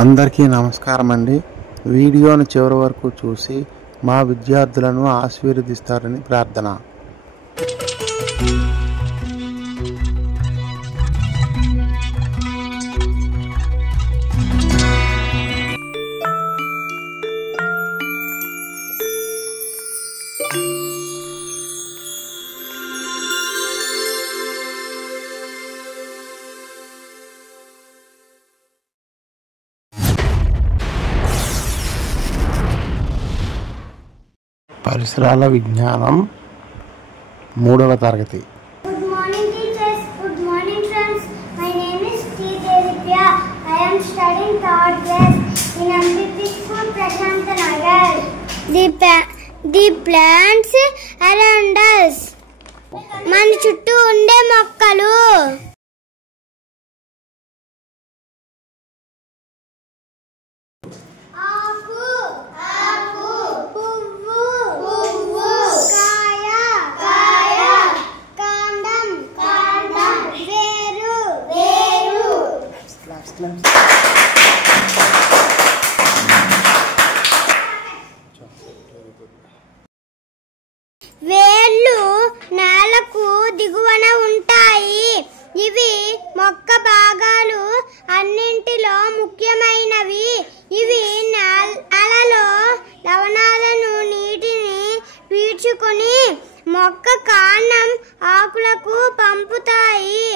అందరికీ నమస్కారం అండి. వీడియోను చివరి వరకు చూసి మా విద్యార్థులను ఆశీర్వదిస్తారని ప్రార్థన. పరిసరాల విజ్ఞానం 3వ తరగతి. Good morning teachers, good morning friends. My name is T. Devipya. I am studying 3rd class in MPP School Prashant Nagar. The plants around us. మన చుట్టూ ఉండే మొక్కలు. వేర్లు నేలకు దిగువన ఉంటాయి. ఇవి మొక్క భాగాలు అన్నింటిలో ముఖ్యమైనవి. ఇవి నేలలో లవణాలను నీటిని పీల్చుకొని మొక్క కాండం ఆకులకు పంపుతాయి.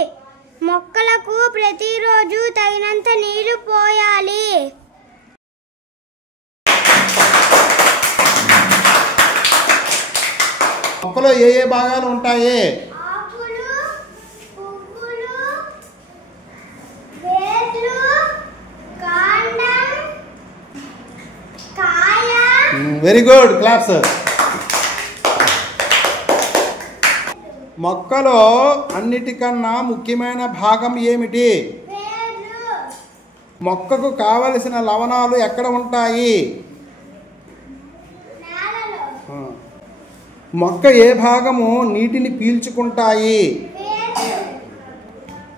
మొక్కలకు ప్రతిరోజు తగినంత నీరు పోయాలి. మొక్కలో ఏ ఏ భాగాలు ఉంటాయి? ఆకులు, పువ్వులు, వేర్లు, కాండం, కాయ. Very good, claps. మొక్కలో అన్నిటికన్నా ముఖ్యమైన భాగం ఏమిటి? వేర్లు. మొక్కకు కావలసిన లవణాలు ఎక్కడ ఉంటాయి? నేలలో. మొక్క ఏ భాగము నీటిని పీల్చుకుంటాయి? వేర్లు.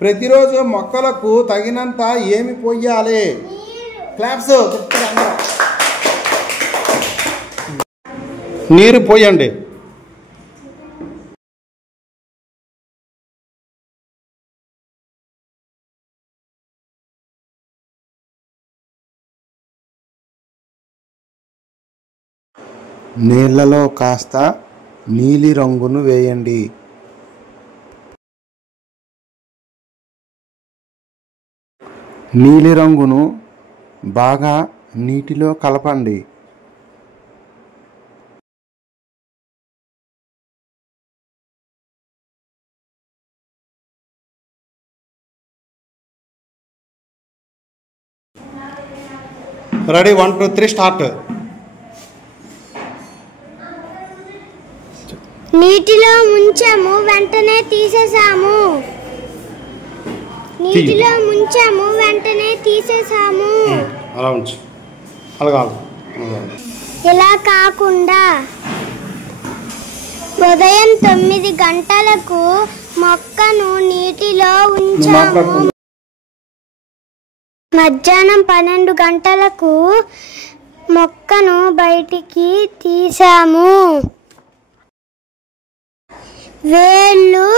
ప్రతిరోజు మొక్కలకు తగినంత ఏమి పోయాలి? నీరు. క్లాప్స్. నీరు పోయండి. నీళ్లలో కాస్త నీలి రంగును వేయండి. నీలి రంగును బాగా నీటిలో కలపండి. Ready, 1 2 3 start. నీటిలో ముంచాము, వెంటనే తీసేసాము. నీటిలో ముంచాము, వెంటనే తీసేసాము. అలా ఉంచు. అలాగా ఇలా కాకుండా ఉదయం 9 గంటలకు మొక్కను నీటిలో ఉంచాము. మధ్యాహ్నం 12 గంటలకు మొక్కను బయటికి తీసాము. వేళ్ళు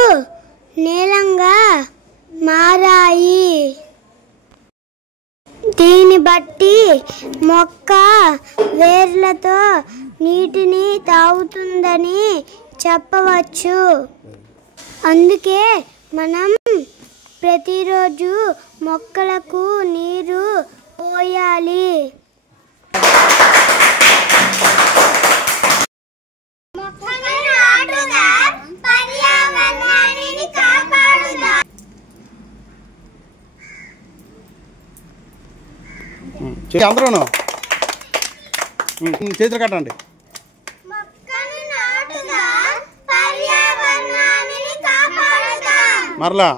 నీలంగా మారాయి. దీన్ని బట్టి మొక్క వేర్లతో నీటిని తాగుతుందని చెప్పవచ్చు. అందుకే మనం ప్రతిరోజు మొక్కలకు నీరు పోయాలి. అందరూ చేతులు కట్టండి. మరలా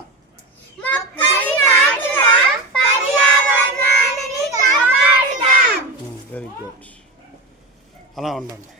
వెరీ గుడ్. అలా ఉండండి.